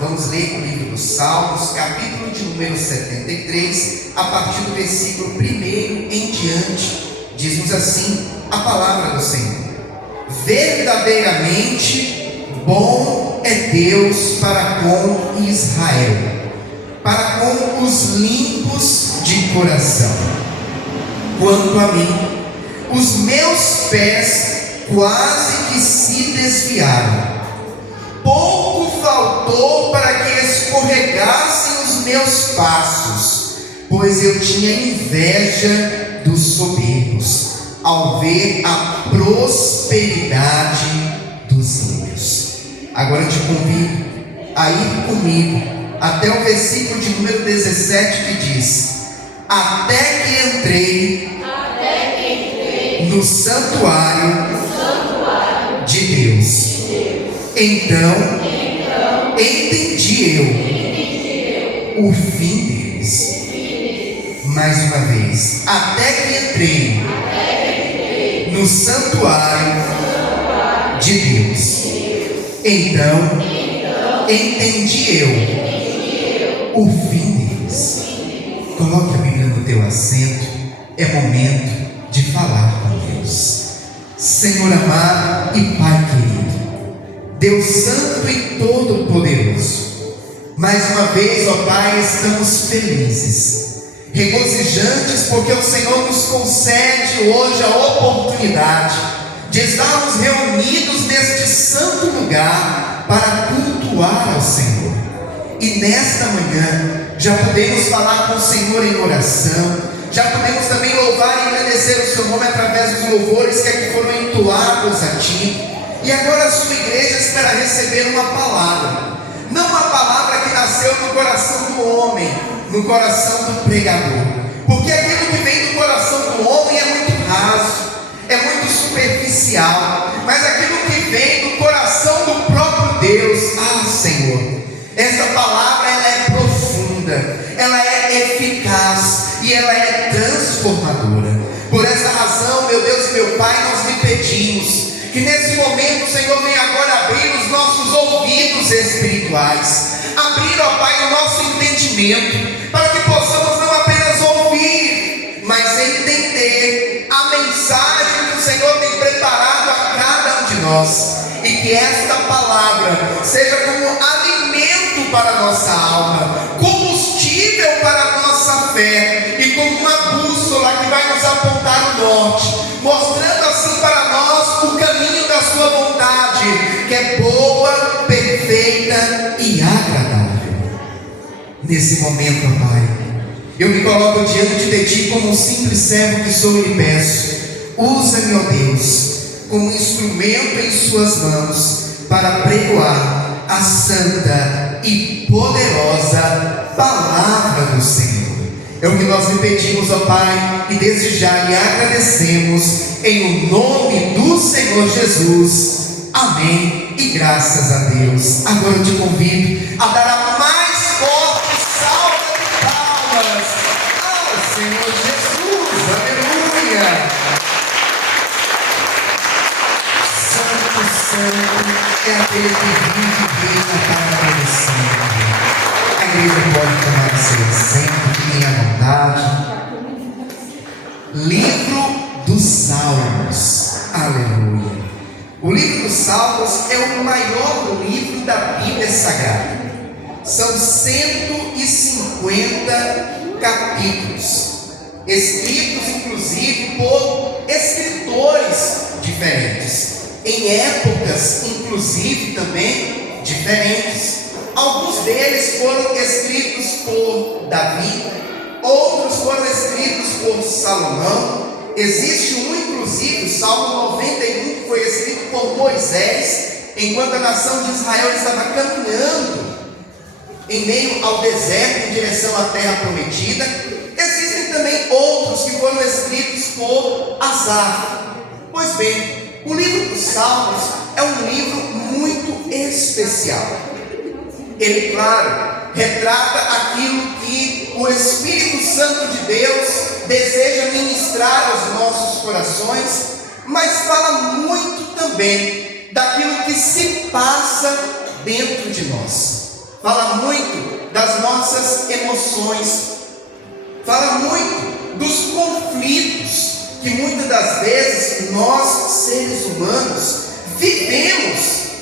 Vamos ler o livro dos Salmos, capítulo de número 73, a partir do versículo 1 em diante. Diz-nos assim a palavra do Senhor: verdadeiramente bom é Deus para com Israel, para com os limpos de coração. Quanto a mim, os meus pés quase que se desviaram. Pouco faltou para que escorregassem os meus passos, pois eu tinha inveja dos soberbos, ao ver a prosperidade dos ímpios. Agora eu te convido a ir comigo até o versículo de número 17, que diz: até que entrei no santuário de Deus. Então entendi eu o fim deles. Mais uma vez: até que entrei no santuário de Deus. Então entendi eu o fim deles. Coloque a Bíblia no teu assento. É momento de falar com Deus. Senhor amado e Pai querido, Deus santo e todo-poderoso, mais uma vez, ó Pai, estamos felizes, regozijantes, porque o Senhor nos concede hoje a oportunidade de estarmos reunidos neste santo lugar para cultuar ao Senhor. E nesta manhã já podemos falar com o Senhor em oração, já podemos também louvar e agradecer o seu nome através dos louvores que aqui foram entoados a Ti. E agora a sua igreja espera receber uma palavra, não uma palavra que nasceu no coração do homem, no coração do pregador, porque aquilo que vem do coração do homem é muito raso, é muito superficial, mas aquilo que vem do coração do próprio Deus, Senhor, essa palavra ela é profunda, ela é eficaz e ela é transformadora. Por essa razão, meu Deus e meu Pai, nós lhe pedimos que nesse momento o Senhor venha agora abrir os nossos ouvidos espirituais, abrir, ó Pai, o nosso entendimento, para que possamos não apenas ouvir, mas entender a mensagem que o Senhor tem preparado a cada um de nós, e que esta palavra seja como alimento para a nossa alma, combustível para a nossa fé, e como uma bússola que vai nos apontar o norte, mostrando assim para nós o caminho da sua vontade, que é boa, perfeita e agradável. Nesse momento, ó Pai, eu me coloco diante de Ti como um simples servo que sou e lhe peço: usa-me, ó Deus, como instrumento em suas mãos para pregoar a santa e poderosa palavra do Senhor. É o que nós lhe pedimos, ó Pai, e desde já lhe agradecemos em o nome do Senhor Jesus. Amém e graças a Deus. Agora eu te convido a dar a mais forte salva de palmas ao Senhor Jesus. Aleluia! Santo, santo é aquele que vive e reina para agradecer. A igreja pode tomar o seu exemplo, fiquem à vontade. Livro dos Salmos. Aleluia. O livro dos Salmos é o maior livro da Bíblia Sagrada. São 150 capítulos, escritos inclusive por escritores diferentes, em épocas inclusive também diferentes. Alguns deles foram escritos por Davi, outros foram escritos por Salomão. Existe um, inclusive, o Salmo 91, que foi escrito por Moisés, enquanto a nação de Israel estava caminhando em meio ao deserto em direção à terra prometida. Existem também outros que foram escritos por Asaf. Pois bem, o livro dos Salmos é um livro muito especial. Ele, claro, retrata aquilo que o Espírito Santo de Deus deseja ministrar aos nossos corações, mas fala muito também daquilo que se passa dentro de nós. fala muito das nossas emoções, fala muito dos conflitos que muitas das vezes nós, seres humanos, vivemos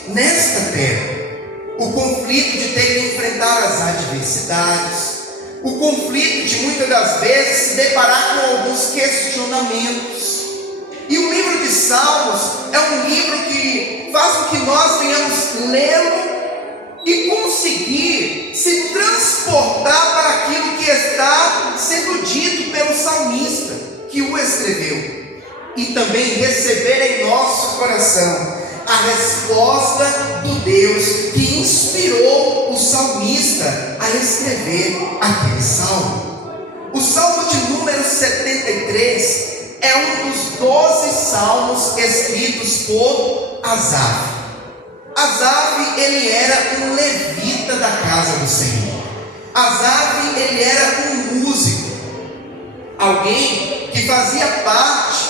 nesta terra. O conflito de ter que enfrentar as adversidades, o conflito de muitas das vezes se deparar com alguns questionamentos. E o livro de Salmos é um livro que faz com que nós venhamos lê-lo e conseguir se transportar para aquilo que está sendo dito pelo salmista que o escreveu, e também receber em nosso coração a resposta do Deus que inspirou o salmista a escrever aquele salmo. O salmo de número 73 é um dos 12 salmos escritos por Asaf. Asaf, ele era um levita da casa do Senhor. Asaf, ele era um músico, alguém que fazia parte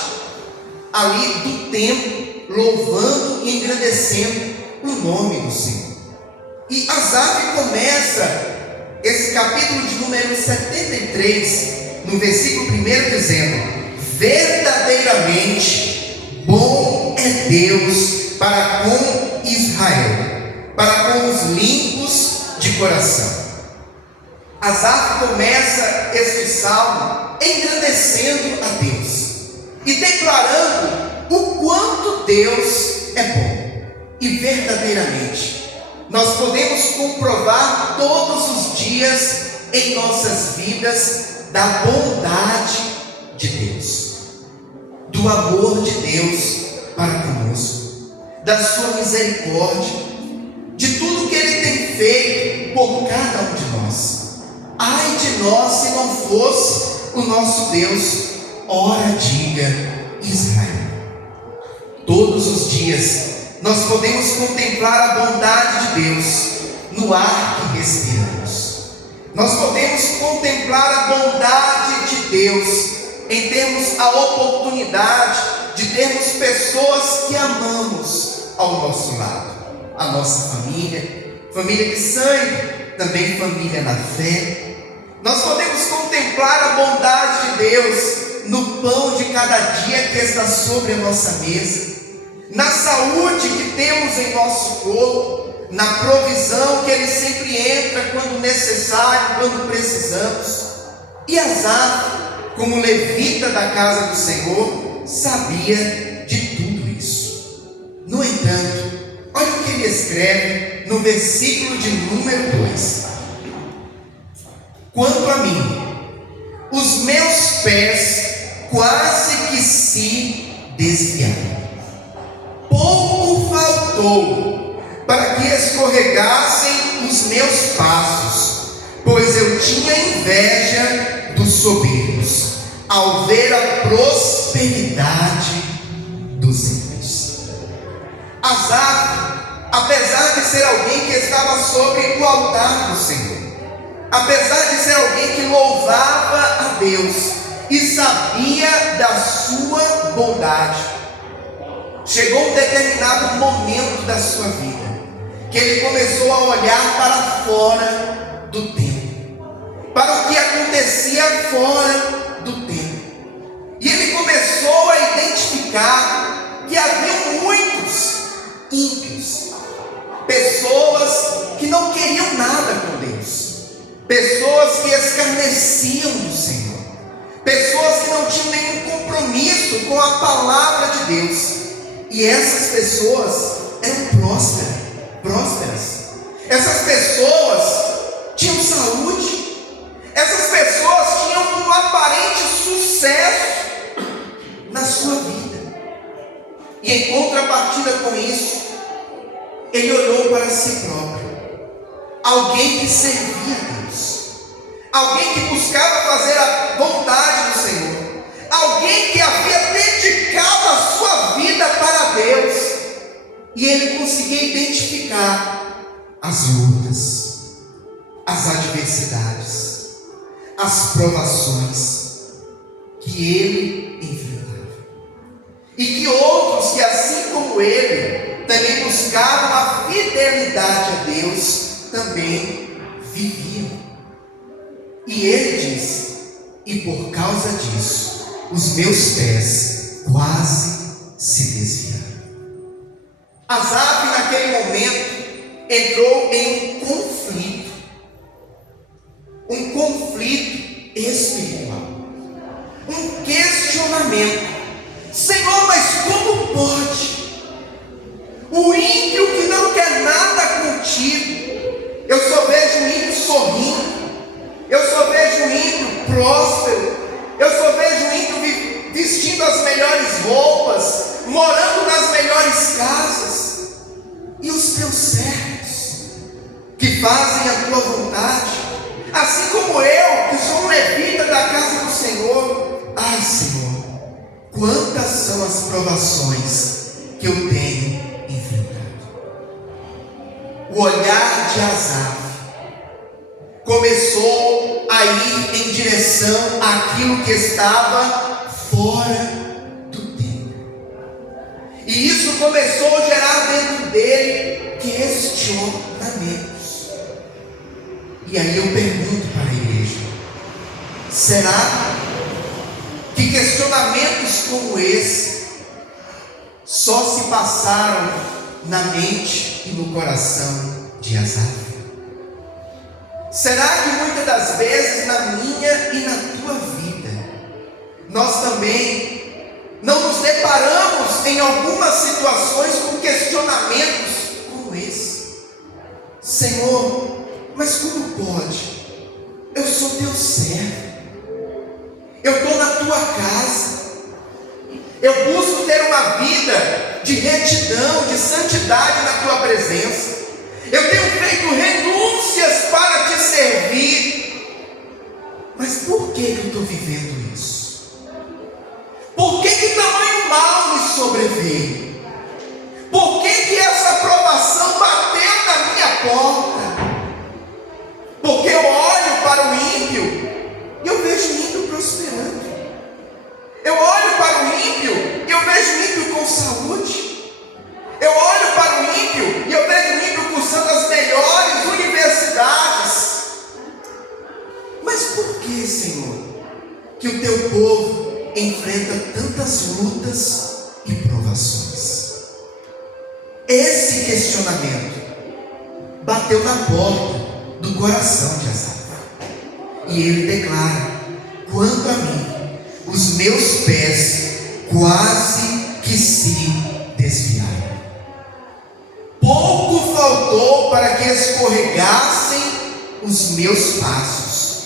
ali do templo, louvando e engrandecendo o nome do Senhor. E Asaf começa esse capítulo de número 73, no versículo 1, dizendo: verdadeiramente bom é Deus para com Israel, para com os limpos de coração. Asaf começa este salmo engrandecendo a Deus e declarando o quanto Deus é bom. E verdadeiramente nós podemos comprovar todos os dias em nossas vidas da bondade de Deus, do amor de Deus para conosco, da sua misericórdia, de tudo que Ele tem feito por cada um de nós. Ai de nós se não fosse o nosso Deus, ora diga Israel. Todos os dias nós podemos contemplar a bondade de Deus no ar que respiramos. Nós podemos contemplar a bondade de Deus em termos a oportunidade de termos pessoas que amamos ao nosso lado, a nossa família, família de sangue, também família na fé. Nós podemos contemplar a bondade de Deus no pão de cada dia que está sobre a nossa mesa, na saúde que temos em nosso corpo, na provisão que Ele sempre entra quando necessário, quando precisamos. E Asaf, como levita da casa do Senhor, sabia de tudo isso. No entanto, olha o que ele escreve no versículo de número 2: quanto a mim, os meus pés quase que se desviaram. Pouco faltou para que escorregassem os meus passos, pois eu tinha inveja dos soberbos, ao ver a prosperidade dos ímpios. Asaf, apesar de ser alguém que estava sobre o altar do Senhor, apesar de ser alguém que louvava a Deus e sabia da sua bondade, chegou um determinado momento da sua vida que ele começou a olhar para fora do templo, para o que acontecia fora do templo, e ele começou a identificar que havia muitos ímpios, pessoas que não queriam nada com Deus, pessoas que escarneciam do Senhor, pessoas que não tinham nenhum compromisso com a palavra de Deus. E essas pessoas eram prósperas. Essas pessoas tinham saúde. Essas pessoas tinham um aparente sucesso na sua vida. E em contrapartida com isso, ele olhou para si próprio. Alguém que servia a Deus, alguém que buscava fazer a vontade do Senhor, alguém que havia dedicado a sua vida para Deus. E ele conseguia identificar as lutas, as adversidades, as provações que ele enfrentava, e que outros que, assim como ele, também buscavam a fidelidade a Deus, também viviam. E ele diz: e por causa disso, os meus pés quase se desviaram. Asaf, naquele momento, entrou em um conflito espiritual, um questionamento. Senhor, mas como pode? O ímpio que não quer nada contigo, eu só vejo o ímpio sorrindo, eu só vejo o ímpio próspero, eu só vejo o ímpio vestindo as melhores roupas, morando nas melhores casas. E os teus servos, que fazem a tua vontade, assim como eu, que sou um levita da casa do Senhor. Ai, Senhor, quantas são as provações que eu tenho enfrentado. O olhar de Asaf começou a ir em direção àquilo que estava fora do tempo. E isso começou a gerar dentro dele questionamentos. E aí eu pergunto para a igreja: será que questionamentos como esse só se passaram na mente e no coração de Asaf? Será que muitas das vezes na minha e na tua vida nós também não nos deparamos em algumas situações com questionamentos como esse? Senhor, mas como pode? Eu sou teu servo, eu estou na tua casa, eu busco ter uma vida de retidão, de santidade na tua presença, eu tenho feito renúncias para te servir, mas por que eu estou vivendo isso? Por que tamanho mal me sobreveio? Por que essa provação bateu na minha porta? Porque eu olho para o ímpio e eu vejo o ímpio prosperando. Eu olho para o ímpio e eu vejo o ímpio com saúde. Eu olho para o ímpio e eu vejo o ímpio cursando as melhores universidades. Mas por que, Senhor, que o teu povo enfrenta tantas lutas e provações? Esse questionamento bateu na porta do coração de Asaf. E ele declara: quanto a mim, os meus pés quase que se desviaram. Pouco faltou para que escorregassem os meus passos,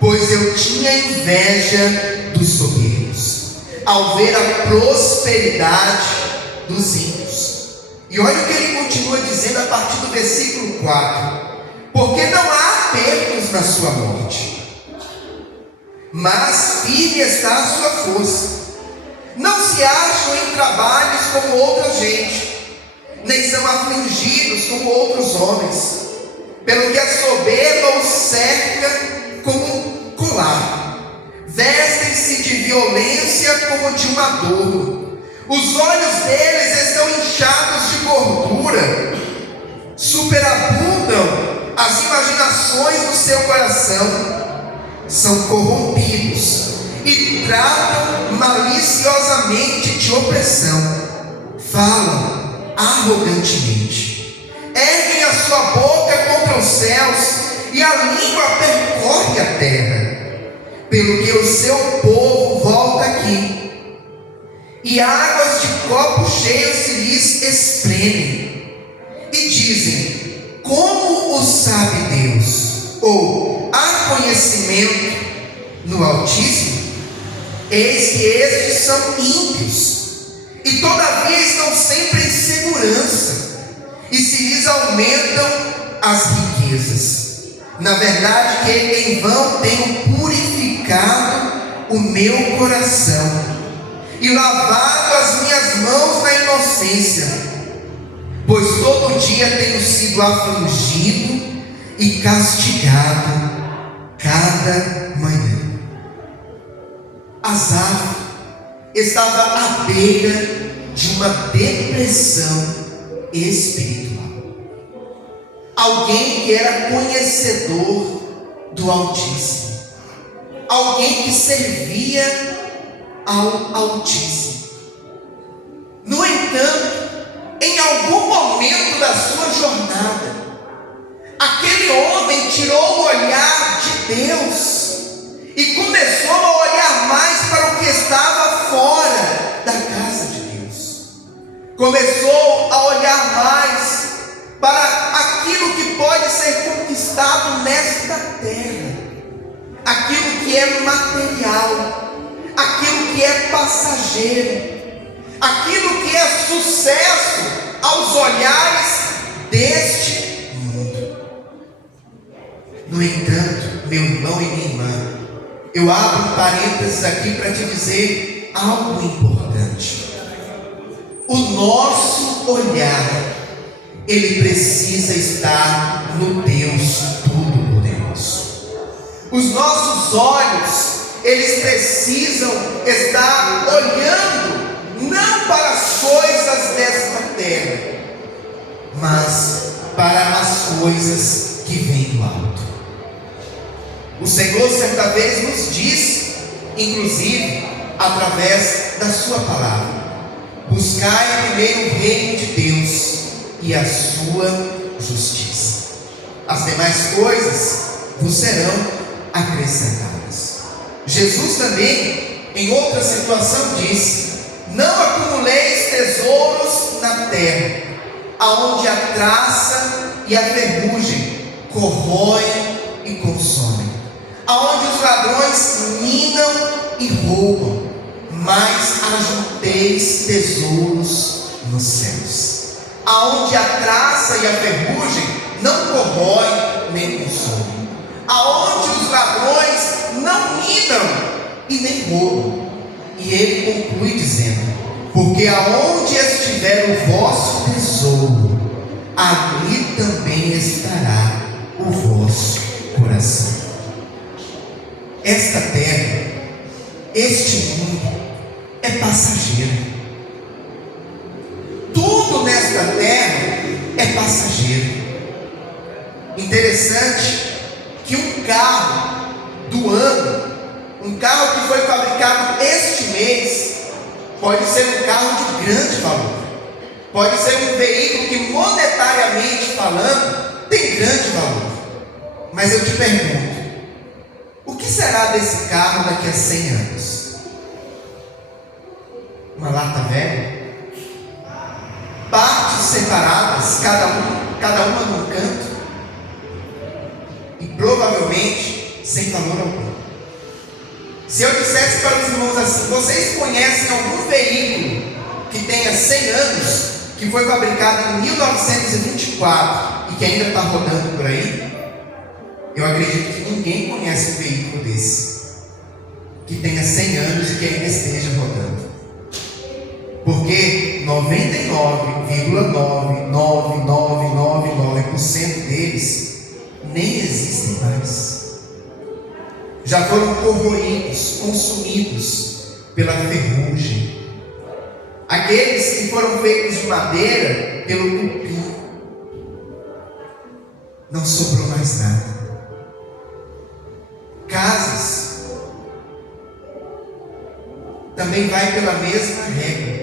pois eu tinha inveja dos soberbos, ao ver a prosperidade dos ímpios. E olha o que ele continua dizendo a partir do versículo 4: porque não há apertos na sua morte, mas firme está a sua força. Não se acham em trabalhos como outra gente, nem são afligidos como outros homens, pelo que a soberba os cerca como um colar, vestem-se de violência como de uma dor, os olhos deles estão inchados de gordura, superabundam as imaginações do seu coração, são corrompidos e tratam maliciosamente de opressão, falam arrogantemente, erguem a sua boca contra os céus e a língua percorre a terra, pelo que o seu povo volta aqui, e águas de copo cheio se lhes espremem, e dizem: como o sabe Deus? Ou há conhecimento no Altíssimo? Eis que estes são ímpios, e todavia estão sempre em segurança, e se lhes aumentam as riquezas. Na verdade, que em vão tenho purificado o meu coração e lavado as minhas mãos na inocência, pois todo dia tenho sido afligido e castigado cada manhã. Asaf estava à beira de uma depressão espiritual. alguém que era conhecedor do Altíssimo, alguém que servia ao Altíssimo. No entanto, em algum momento da sua jornada, aquele homem tirou o olhar de Deus e começou a olhar mais para o que estava fora da casa de Deus. Começou a olhar mais para aquilo que pode ser conquistado nesta terra, aquilo que é material, aquilo que é passageiro, aquilo que é sucesso aos olhares deste mundo. No entanto, meu irmão e minha irmã, eu abro parênteses aqui para te dizer algo importante. O nosso olhar, ele precisa estar no Deus Todo-Poderoso. Os nossos olhos, eles precisam estar olhando não para as coisas desta terra, mas para as coisas que vêm do alto. O Senhor certa vez nos disse, inclusive através da sua palavra: buscai primeiro o reino de Deus e a sua justiça, as demais coisas vos serão acrescentadas. Jesus também, em outra situação, disse: não acumuleis tesouros na terra, aonde a traça e a ferrugem corroem e consomem, aonde os ladrões minam e roubam, mas ajunteis tesouros nos céus, aonde a traça e a ferrugem não corroem nem consomem, aonde os ladrões não minam e nem roubam. E ele conclui dizendo: porque aonde estiver o vosso tesouro, ali também estará o vosso coração. Esta terra, este mundo é passageiro. Tudo nesta terra é passageiro. Interessante que um carro do ano, um carro que foi fabricado este mês, pode ser um carro de grande valor, pode ser um veículo que monetariamente falando tem grande valor. Mas eu te pergunto, o que será desse carro daqui a 100 anos? Uma lata velha? Partes separadas, cada uma num canto, e provavelmente sem valor algum. Se eu dissesse para os irmãos assim: vocês conhecem algum veículo que tenha 100 anos, que foi fabricado em 1924 e que ainda está rodando por aí? Eu acredito que ninguém conhece um veículo desse, que tenha 100 anos e que ainda esteja rodando. Porque 99,99999% deles nem existem mais. Já foram corroídos, consumidos pela ferrugem. Aqueles que foram feitos de madeira pelo cupim, não sobrou mais nada. Casas também vai pela mesma regra.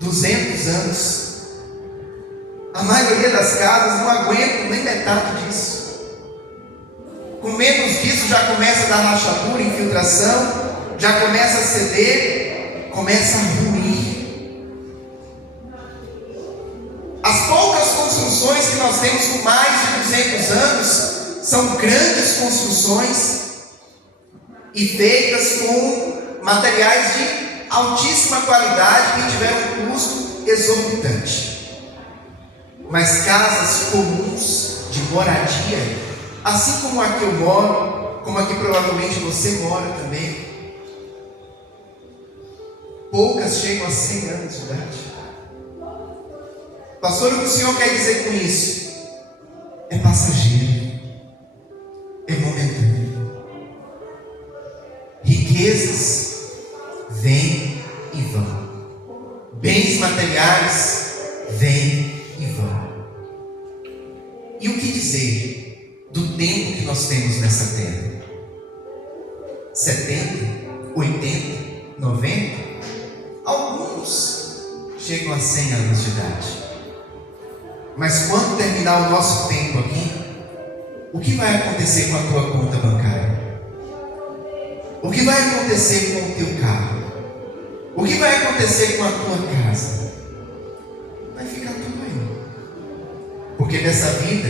200 anos, a maioria das casas não aguentam nem metade disso. Com menos disso já começa a dar rachadura, infiltração, já começa a ceder, começa a ruir. As poucas construções que nós temos com mais de 200 anos são grandes construções e feitas com materiais de altíssima qualidade que tiveram um custo exorbitante. Mas casas comuns de moradia, assim como a que eu moro, como a que provavelmente você mora também, poucas chegam a 100 anos de idade. Pastor, o que o Senhor quer dizer com isso? É passageiro, é momentâneo. Riquezas vêm e vão, bens materiais vêm e vão, tempo que nós temos nessa terra. 70, 80, 90, alguns chegam a 100 anos de idade. Mas quando terminar o nosso tempo aqui, o que vai acontecer com a tua conta bancária? O que vai acontecer com o teu carro? O que vai acontecer com a tua casa? Vai ficar tudo aí. Porque dessa vida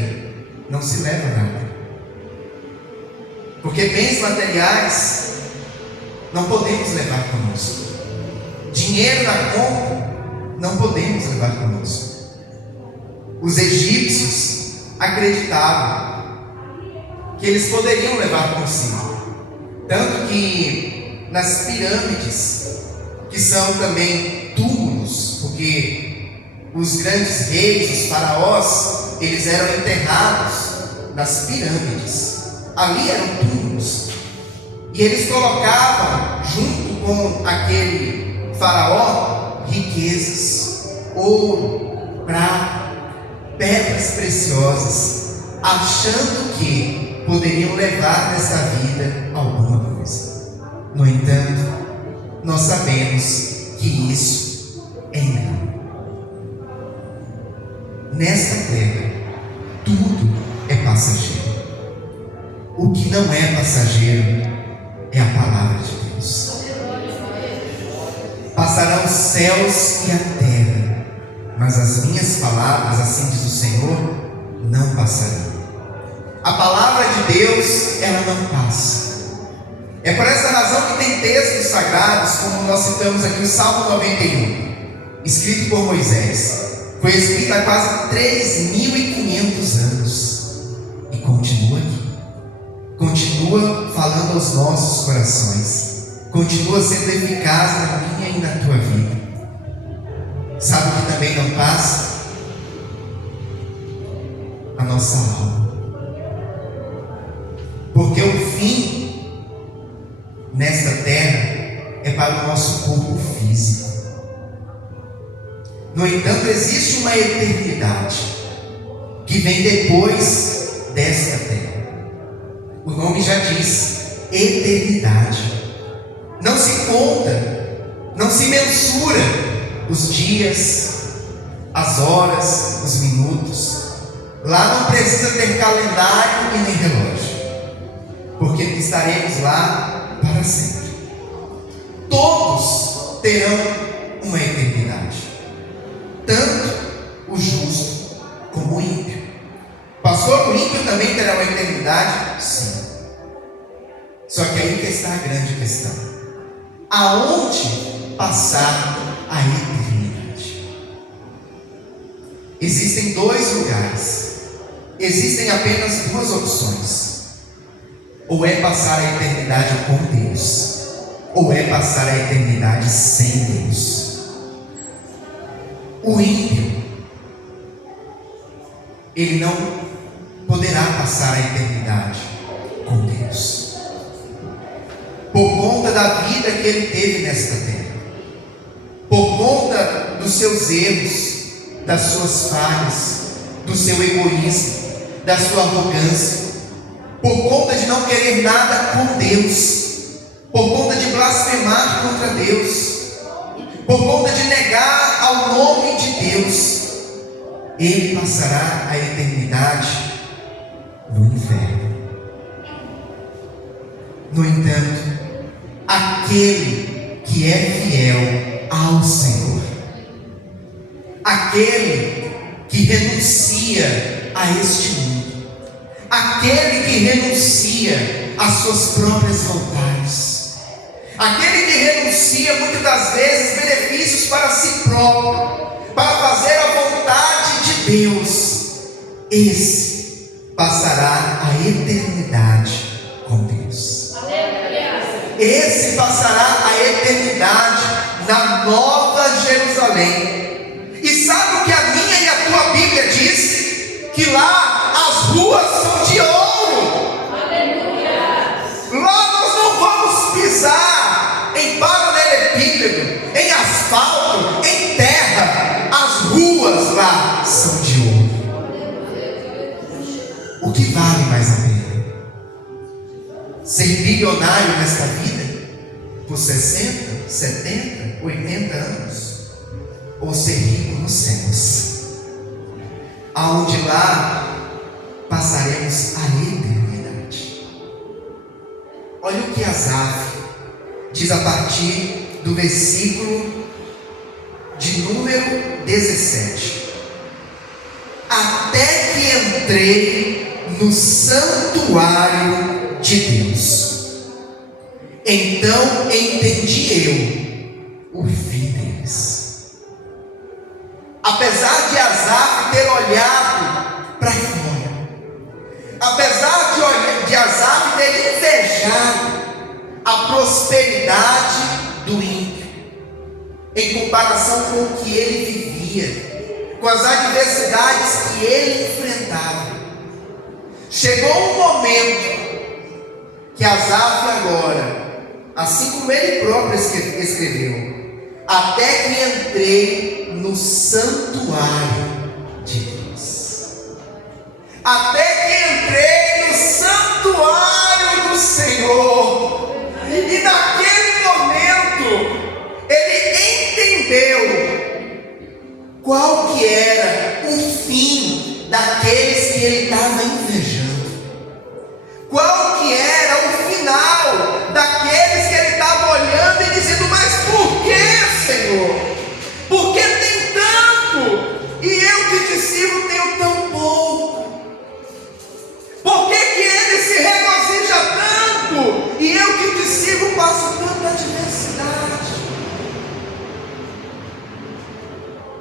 não se leva nada. Porque bens materiais não podemos levar conosco. Dinheiro na conta não podemos levar conosco. Os egípcios acreditavam que eles poderiam levar consigo. Tanto que nas pirâmides, que são também túmulos, porque os grandes reis, os faraós, eles eram enterrados nas pirâmides. Ali eram túmulos. E eles colocavam, junto com aquele faraó, riquezas, ouro, prata, pedras preciosas, achando que poderiam levar nessa vida alguma coisa. No entanto, nós sabemos que isso é engano. Nesta terra, tudo é passageiro. O que não é passageiro é a palavra de Deus. Passarão os céus e a terra, mas as minhas palavras, assim diz o Senhor, não passarão. A palavra de Deus, ela não passa. É por essa razão que tem textos sagrados, como nós citamos aqui o Salmo 91, escrito por Moisés. Foi escrito há quase 3.500 anos e continua aqui. Continua falando aos nossos corações. Continua sendo eficaz na minha e na tua vida. Sabe o que também não passa? A nossa alma. Porque o fim nesta terra é para o nosso corpo físico. No entanto, existe uma eternidade que vem depois desta terra. O nome já diz: eternidade. Não se conta, não se mensura os dias, as horas, os minutos. Lá não precisa ter calendário e nem relógio, porque estaremos lá para sempre. Todos terão uma eternidade, tanto o justo como o ímpio. Pastor, o ímpio também terá uma eternidade? Sim. Só que aí que está a grande questão: aonde passar a eternidade? Existem dois lugares, existem apenas duas opções: ou é passar a eternidade com Deus, ou é passar a eternidade sem Deus. O ímpio, ele não poderá passar a eternidade com Deus, por conta da vida que ele teve nesta terra, por conta dos seus erros, das suas falhas, do seu egoísmo, da sua arrogância, por conta de não querer nada com Deus, por conta de blasfemar contra Deus, por conta de negar ao nome de Deus, ele passará a eternidade no inferno. No entanto, aquele que é fiel ao Senhor, aquele que renuncia a este mundo, aquele que renuncia às suas próprias vontades, aquele que renuncia muitas das vezes benefícios para si próprio, para fazer a vontade de Deus, esse passará a eternidade com Deus. Esse passará a eternidade na Nova Jerusalém. E sabe o que a minha e a tua Bíblia diz? Que lá as ruas são de ouro. Lá nós não vamos pisar em paralelepípedo, em asfalto, em terra. As ruas lá são de ouro. O que vale mais a pena? Ser bilionário nesta vida por 60, 70, 80 anos? Ou ser rico nos céus, aonde lá passaremos a eternidade? Olha o que Asaf diz a partir do versículo de número 17: até que entrei no santuário de Deus, então entendi eu o fim deles. Apesar de Asaf ter olhado para fora, apesar de Asaf ter invejado a prosperidade do ímpio, em comparação com o que ele vivia, com as adversidades que ele enfrentava, chegou um momento que Asaf agora, assim como ele próprio escreveu, até que entrei no santuário de Deus, até que entrei no santuário do Senhor, e naquele momento ele entendeu qual que era o fim daqueles que ele estava invejando, qual que era o final daqueles que ele estava olhando e dizendo: mas por que, Senhor? Por que tem tanto e eu que te sirvo tenho tão pouco? Por que ele se regozija tanto e eu que te sirvo passo tanta adversidade?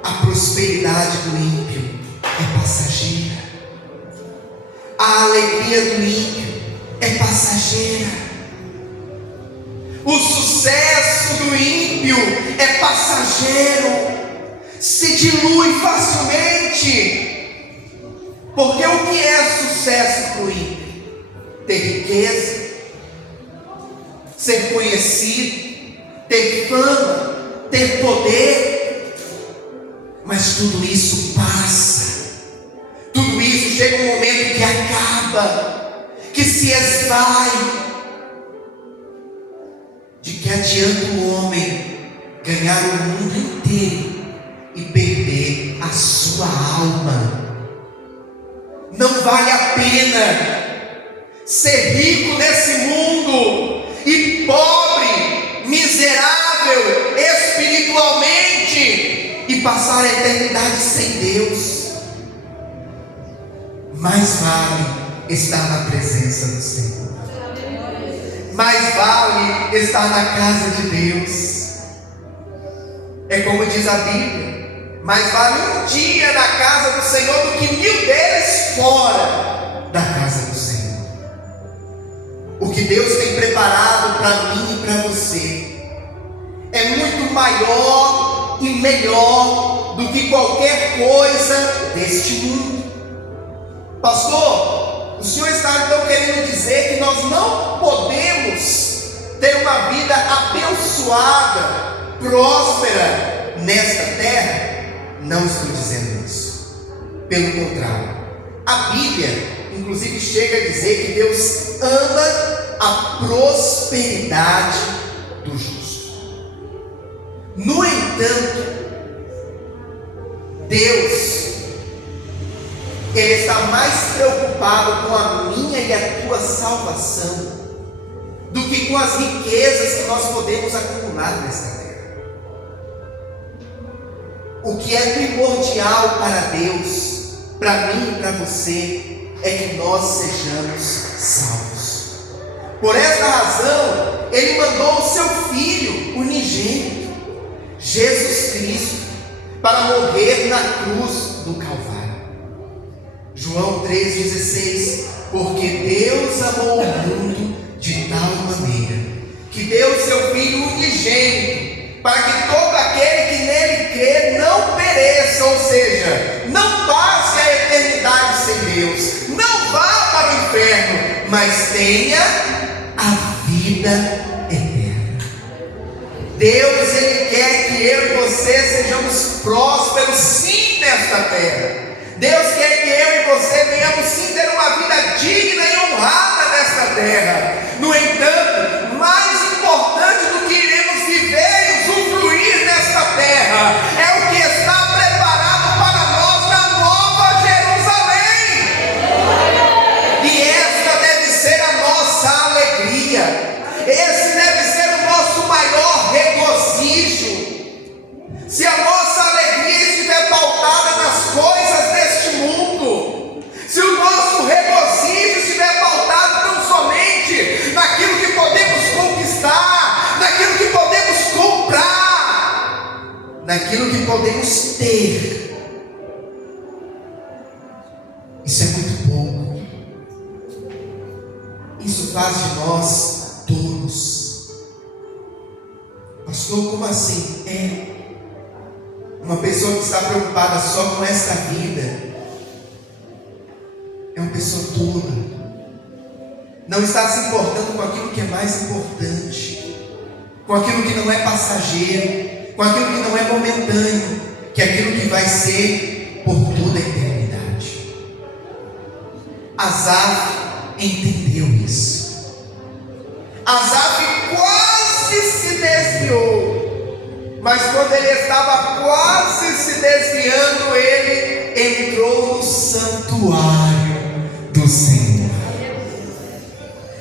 A prosperidade do ímpio é passageira, a alegria do ímpio é passageira, o sucesso do ímpio é passageiro, se dilui facilmente. Porque o que é sucesso para o ímpio? Ter riqueza, ser conhecido, ter fama, ter poder. Mas tudo isso passa, tudo isso chega um momento que acaba, que se esvai. De que adianta o homem ganhar o mundo inteiro e perder a sua alma? Não vale a pena ser rico nesse mundo e pobre, miserável espiritualmente e passar a eternidade sem Deus. Mais vale estar na presença do Senhor. Mais vale estar na casa de Deus. É como diz a Bíblia: mais vale um dia na casa do Senhor do que 1000 deles fora da casa do Senhor. O que Deus tem preparado para mim e para você é muito maior e melhor do que qualquer coisa deste mundo. Pastor, o Senhor está então querendo dizer que nós não podemos ter uma vida abençoada, próspera nesta terra? Não estou dizendo isso. Pelo contrário, a Bíblia inclusive chega a dizer que Deus ama a prosperidade do justo. No entanto, Deus, Ele está mais preocupado com a minha e a tua salvação do que com as riquezas que nós podemos acumular nesta terra. O que é primordial para Deus, para mim e para você, é que nós sejamos salvos. Por esta razão, Ele mandou o seu Filho unigênito, Jesus Cristo, para morrer na cruz do Calvário. João 3,16: porque Deus amou o mundo de tal maneira que deu o seu Filho unigênito, para que todo aquele que nele crê não pereça, ou seja, não passe a eternidade sem Deus, não vá para o inferno, mas tenha a vida eterna. Deus, Ele quer que eu e você sejamos prósperos sim nesta terra, Deus quer que eu e você venhamos sim ter uma vida digna e honrada nesta terra. No entanto, mais importante do que iremos viver e usufruir nesta terra é o que está preparado para nós na Nova Jerusalém. E esta deve ser a nossa alegria. Esse deve ser o nosso maior regozijo. Se a nossa alegria estiver pautada nas coisas deste mundo, se o nosso regozijo estiver pautado tão somente naquilo que podemos conquistar, naquilo que podemos comprar, naquilo que podemos ter, isso é muito pouco. Isso faz de nós tolos. Pastor, como assim? Uma pessoa que está preocupada só com esta vida é uma pessoa tola. Não está se importando com aquilo que é mais importante, com aquilo que não é passageiro, com aquilo que não é momentâneo, que é aquilo que vai ser por toda a eternidade. Asaf entendeu isso. Asaf quase se desviou. Mas quando ele estava quase se desviando, ele entrou no santuário do Senhor.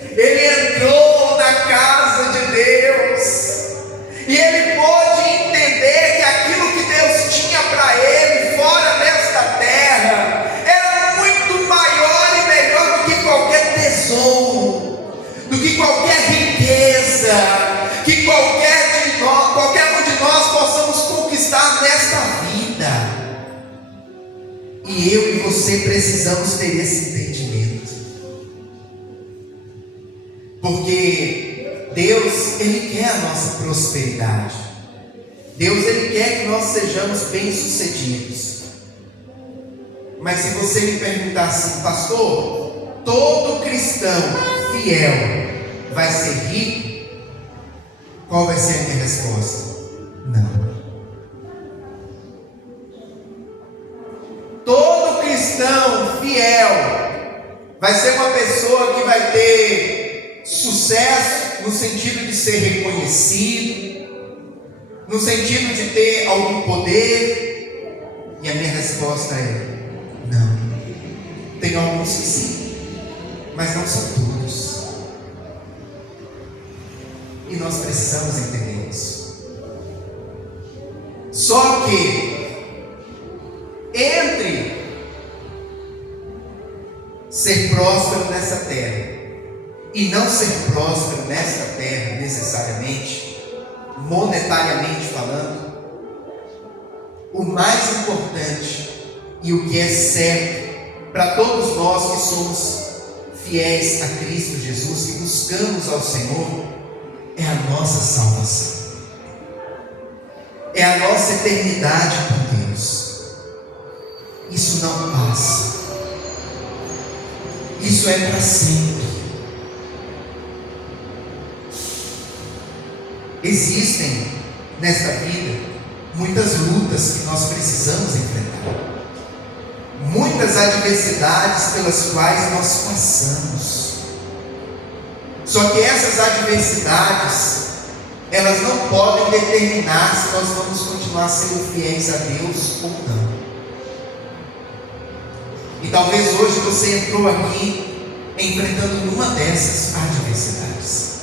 Ele entrou na casa de Deus. E ele pôde entender que aquilo que Deus tinha para ele fora desta terra era muito maior e melhor do que qualquer tesouro, do que qualquer riqueza, que qualquer um de nós possamos conquistar nesta vida. E eu e você precisamos ter esse entendimento, porque Deus, Ele quer a nossa prosperidade. Deus, Ele quer que nós sejamos bem-sucedidos. Mas se você me perguntar assim, pastor, todo cristão fiel vai ser rico? Qual vai ser a minha resposta? Não. Todo cristão fiel vai ser uma pessoa que vai ter sucesso no sentido de ser reconhecido, no sentido de ter algum poder. E a minha resposta é não. Tem alguns que sim, mas não são todos. E nós precisamos entender isso. Só que entre ser próspero nessa terra e não ser próspero nesta terra necessariamente, monetariamente falando, o mais importante e o que é certo para todos nós que somos fiéis a Cristo Jesus, que buscamos ao Senhor, é a nossa salvação, é a nossa eternidade com Deus. Isso não passa, isso é para sempre. Existem nesta vida muitas lutas que nós precisamos enfrentar, muitas adversidades pelas quais nós passamos. Só que essas adversidades, elas não podem determinar se nós vamos continuar sendo fiéis a Deus ou não. E talvez hoje você entrou aqui enfrentando uma dessas adversidades.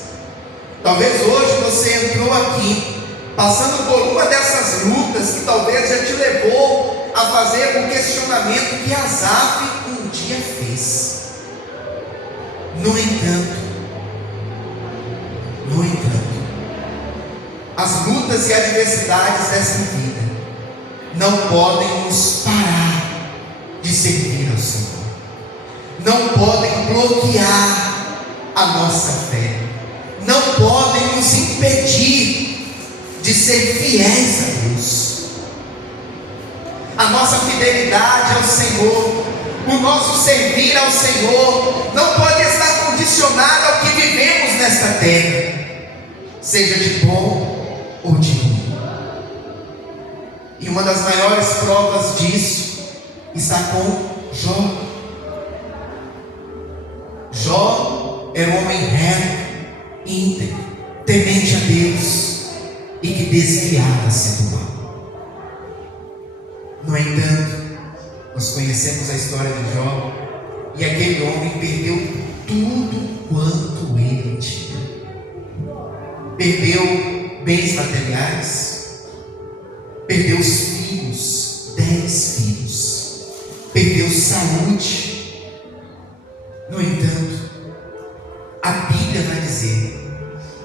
Talvez hoje você entrou aqui passando por uma dessas lutas que talvez já te levou a fazer o questionamento que Asaf um dia fez. No entanto, as lutas e adversidades dessa vida não podem nos parar de servir ao Senhor, não podem bloquear a nossa fé, não podem nos impedir de ser fiéis a Deus. A nossa fidelidade ao Senhor, o nosso servir ao Senhor, não pode estar condicionado ao que vivemos nesta terra, seja de bom ou de ruim. E uma das maiores provas disso está com Jó. Jó era um homem reto, íntegro, temente a Deus e que desviava-se do mal. No entanto, nós conhecemos a história de Jó, e aquele homem perdeu tudo quanto ele tinha. Perdeu bens materiais, perdeu os filhos, 10 filhos, perdeu saúde. No entanto, a Bíblia vai dizer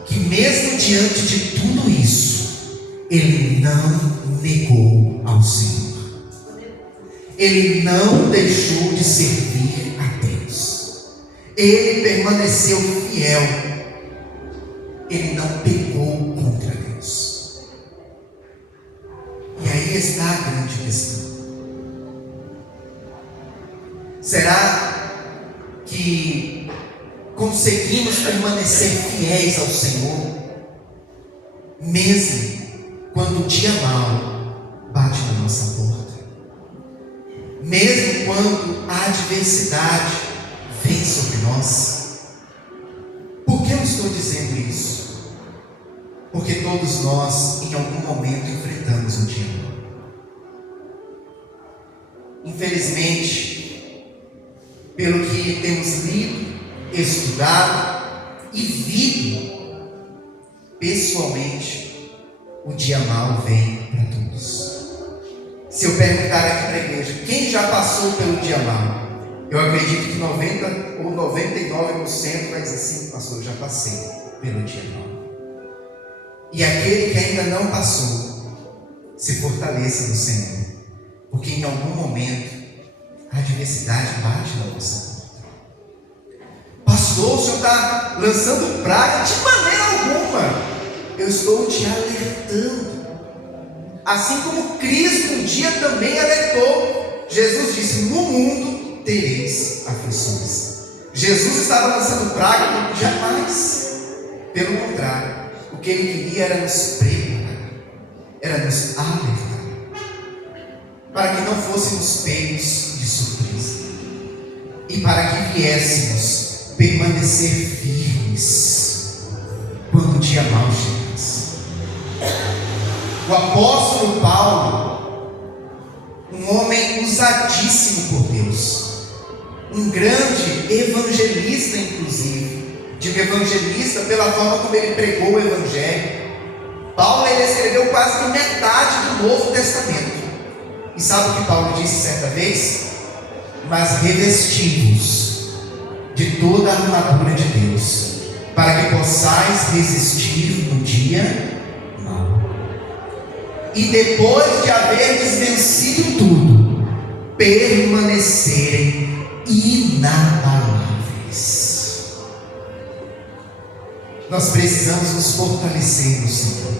que mesmo diante de tudo isso, ele não negou ao Senhor. Ele não deixou de servir a Deus. Ele permaneceu fiel. Ele não pecou contra Deus. E aí está a grande questão. Será que conseguimos permanecer fiéis ao Senhor, mesmo quando o dia mau bate na nossa porta? Mesmo quando a adversidade vem sobre nós? Por que eu estou dizendo isso? Porque todos nós, em algum momento, enfrentamos um dia mau. Infelizmente, pelo que temos lido, estudado e vivido pessoalmente, o dia mau vem para todos. Se eu perguntar aqui para a igreja, quem já passou pelo dia mau? Eu acredito que 90 ou 99% vai dizer assim: pastor, eu já passei pelo dia mau. E aquele que ainda não passou, se fortaleça no Senhor, porque em algum momento a adversidade bate na nossa porta. Pastor, o senhor está lançando praga? De maneira alguma. Eu estou te alertando. Assim como Cristo um dia também alertou. Jesus disse: no mundo tereis aflições. Jesus estava lançando praga? Jamais. Pelo contrário, o que ele queria era nos preparar, era nos alertar, para que não fôssemos pegos de surpresa, e para que viéssemos permanecer firmes quando o dia mau chegasse. O apóstolo Paulo, um homem usadíssimo por Deus, um grande evangelista, inclusive, digo evangelista pela forma como ele pregou o evangelho. Paulo, ele escreveu quase que metade do Novo Testamento. E sabe o que Paulo disse certa vez? Mas revesti-vos de toda a armadura de Deus, para que possais resistir no dia mau. E depois de haverdes vencido tudo, permanecerem inabaláveis. Nós precisamos nos fortalecer no Senhor.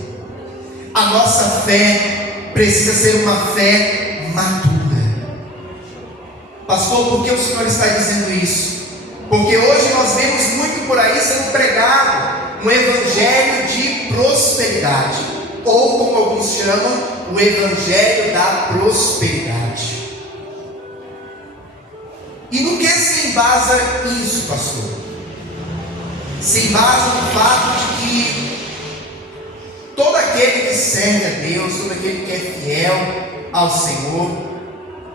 A nossa fé precisa ser uma fé madura. Pastor, por que o Senhor está dizendo isso? Porque hoje nós vemos muito por aí sendo pregado um evangelho de prosperidade, ou como alguns chamam, o evangelho da prosperidade. E no que se embasa isso, pastor? Se embasa no fato de que todo aquele que serve a Deus, todo aquele que é fiel ao Senhor,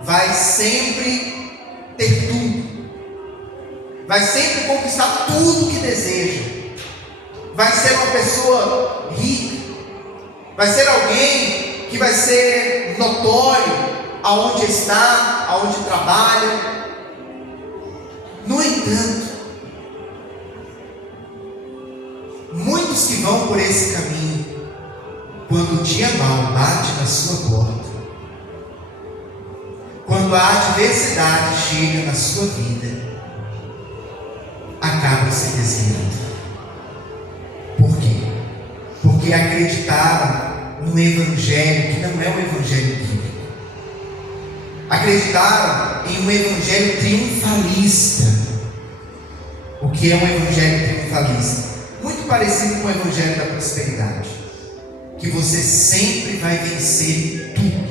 vai sempre ter tudo, vai sempre conquistar tudo o que deseja, vai ser uma pessoa rica, vai ser alguém que vai ser notório aonde está, aonde trabalha. No entanto, muitos que vão por esse caminho, quando o dia mau bate na sua porta, quando a adversidade chega na sua vida, acabam se desviando. Por quê? Porque acreditaram num evangelho que não é o evangelho bíblico. Acreditaram em um evangelho triunfalista. O que é um evangelho triunfalista? Muito parecido com o evangelho da prosperidade, que você sempre vai vencer tudo.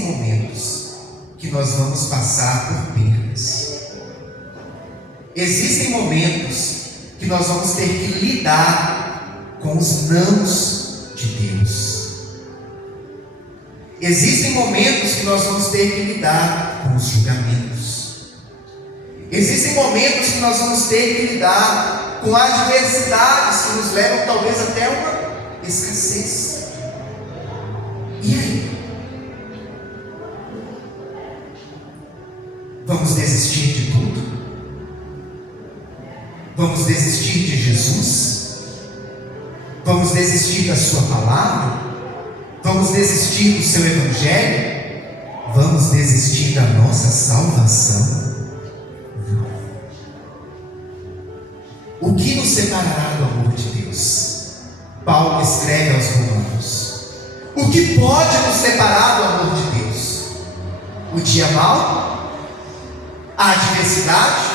existem momentos que nós vamos passar por perdas. Existem momentos que nós vamos ter que lidar com os nãos de Deus. Existem momentos que nós vamos ter que lidar com os julgamentos. Existem momentos que nós vamos ter que lidar com adversidades que nos levam talvez até uma escassez. E aí? Vamos desistir de tudo? Vamos desistir de Jesus? Vamos desistir da sua palavra? Vamos desistir do seu evangelho? Vamos desistir da nossa salvação? Não. O que nos separará do amor de Deus? Paulo escreve aos Romanos. O que pode nos separar do amor de Deus? O dia mau? A adversidade?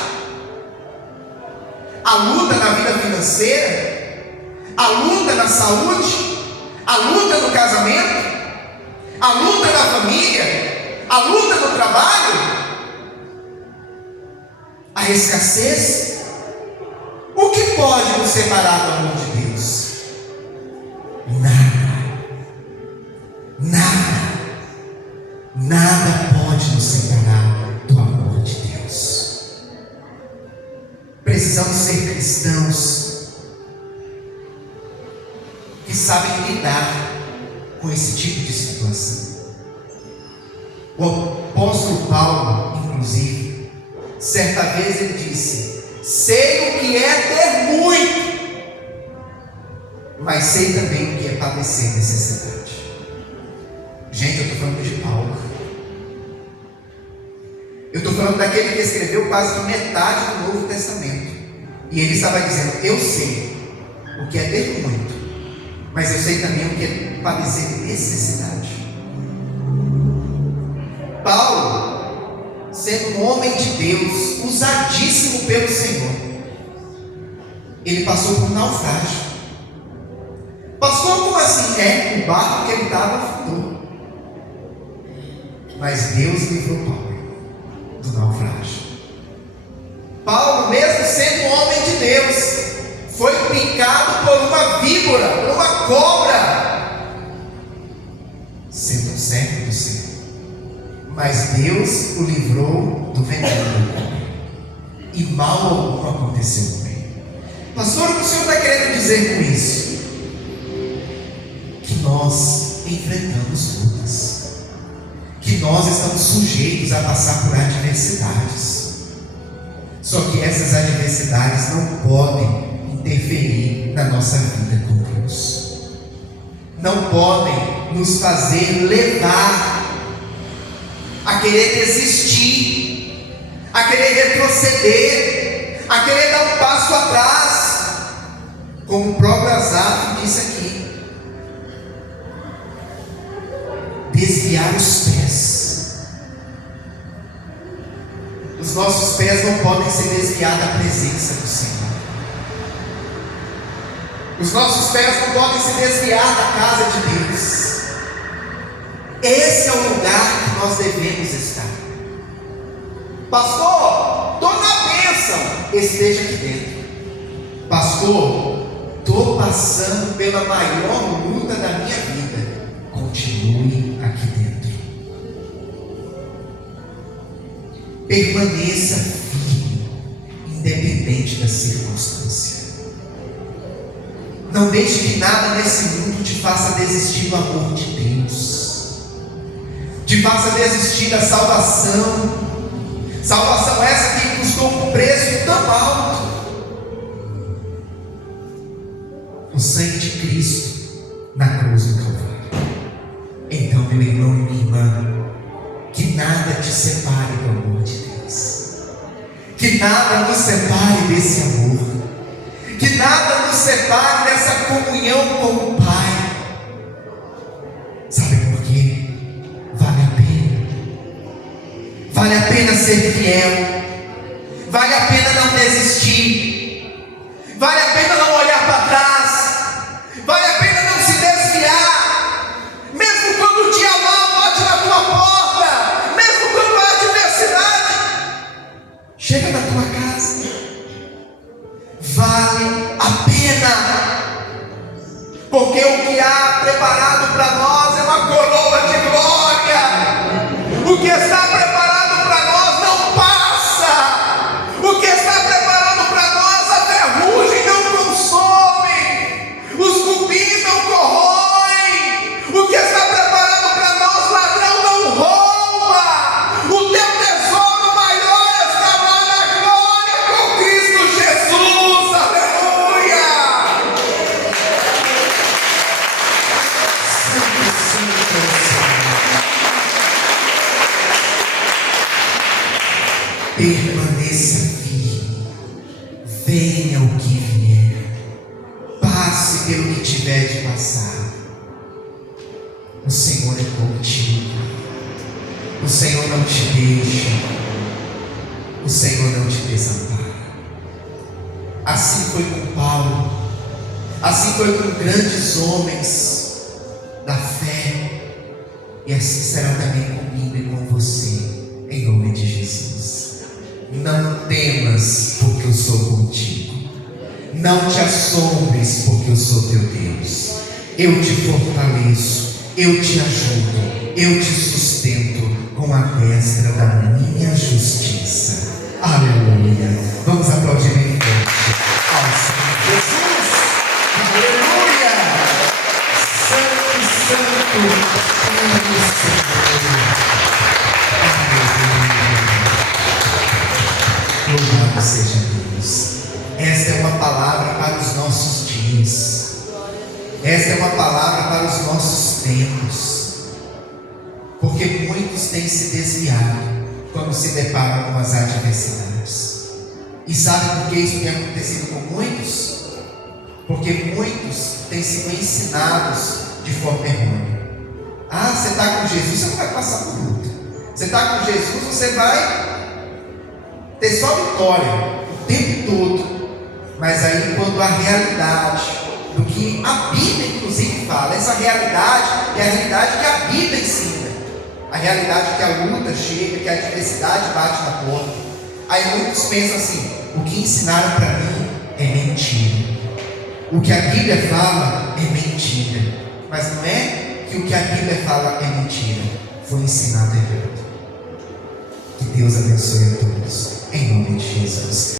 A luta na vida financeira? A luta na saúde? A luta no casamento? A luta na família? A luta no trabalho? A escassez? O que pode nos separar do amor de Deus? Nada. Nada. Nada pode nos separar do amor de Deus. Precisamos ser cristãos que sabem lidar com esse tipo de situação. O apóstolo Paulo, inclusive, certa vez ele disse: sei o que é ter muito, mas sei também o que é padecer necessidade. Gente, eu estou falando de Paulo. Eu estou falando daquele que escreveu quase que metade do Novo Testamento. E ele estava dizendo: eu sei o que é ter muito, mas eu sei também o que é padecer necessidade. Paulo, sendo um homem de Deus, usadíssimo pelo Senhor, ele passou por um naufrágio. Pastor, como assim? O barco que ele estava afundou. Mas Deus livrou Paulo do naufrágio. Paulo, mesmo sendo um homem de Deus, foi picado por uma víbora, por uma cobra, sendo um servo do Senhor. Mas Deus o livrou do veneno, e mal algum aconteceu com ele. Pastor, o que o Senhor está querendo dizer com isso? Que nós enfrentamos lutas, que nós estamos sujeitos a passar por adversidades. Só que essas adversidades não podem interferir na nossa vida com Deus. Não podem nos fazer levar a querer desistir, a querer retroceder, a querer dar um passo atrás, como o próprio Asaf disse aqui: desviar os pés. Os nossos pés não podem ser desviados da presença do Senhor. Os nossos pés não podem se desviar da casa de Deus. Esse é o lugar que nós devemos estar. Pastor, estou na bênção. Esteja aqui dentro. Pastor, estou passando pela maior luta da minha vida. Continue aqui dentro. Permaneça firme, independente da circunstância. Não deixe que nada nesse mundo te faça desistir do amor de Deus, te faça desistir da salvação. Salvação essa que custou um preço tão alto. O sangue de Cristo na cruz do Calvário. Então, meu irmão e minha irmã, que nada te separe do amor de Deus, que nada nos separe desse amor, que nada nos separe dessa comunhão com o Pai. Sabe por quê? Vale a pena. Vale a pena ser fiel. Vale a pena não desistir. Vale a pena não olhar para trás. Vale a pena não se desviar. Mesmo quando o dia mal bate na tua porta. Permaneça firme, venha o que vier, passe pelo que tiver de passar. O Senhor é contigo, o Senhor não te deixa, o Senhor não te desampara. Assim foi com Paulo, assim foi com grandes homens da fé, e assim será também comigo e com você, em nome de Jesus. Não temas, porque eu sou contigo. Não te assombres, porque eu sou teu Deus. Eu te fortaleço, eu te ajudo, eu te sustento com a destra da minha justiça. Aleluia. Vamos aplaudir bem forte ao Senhor Jesus. Aleluia. Santo, santo é o Senhor. Aleluia. Louvado seja Deus. Esta é uma palavra para os nossos dias. Esta é uma palavra para os nossos tempos. Porque muitos têm se desviado quando se deparam com as adversidades. E sabe por que isso tem acontecido com muitos? Porque muitos têm sido ensinados de forma errônea. Ah, você está com Jesus, você não vai passar por luta. Você está com Jesus, você vai ter só vitória o tempo todo. Mas aí quando a realidade do que a Bíblia inclusive fala, essa realidade é a realidade que a Bíblia ensina, a realidade que a luta chega, que a adversidade bate na porta. Aí muitos pensam assim: o que ensinaram para mim é mentira, o que a Bíblia fala é mentira. Mas não é que o que a Bíblia fala é mentira, foi ensinado errado. Que Deus abençoe a todos, em nome de Jesus.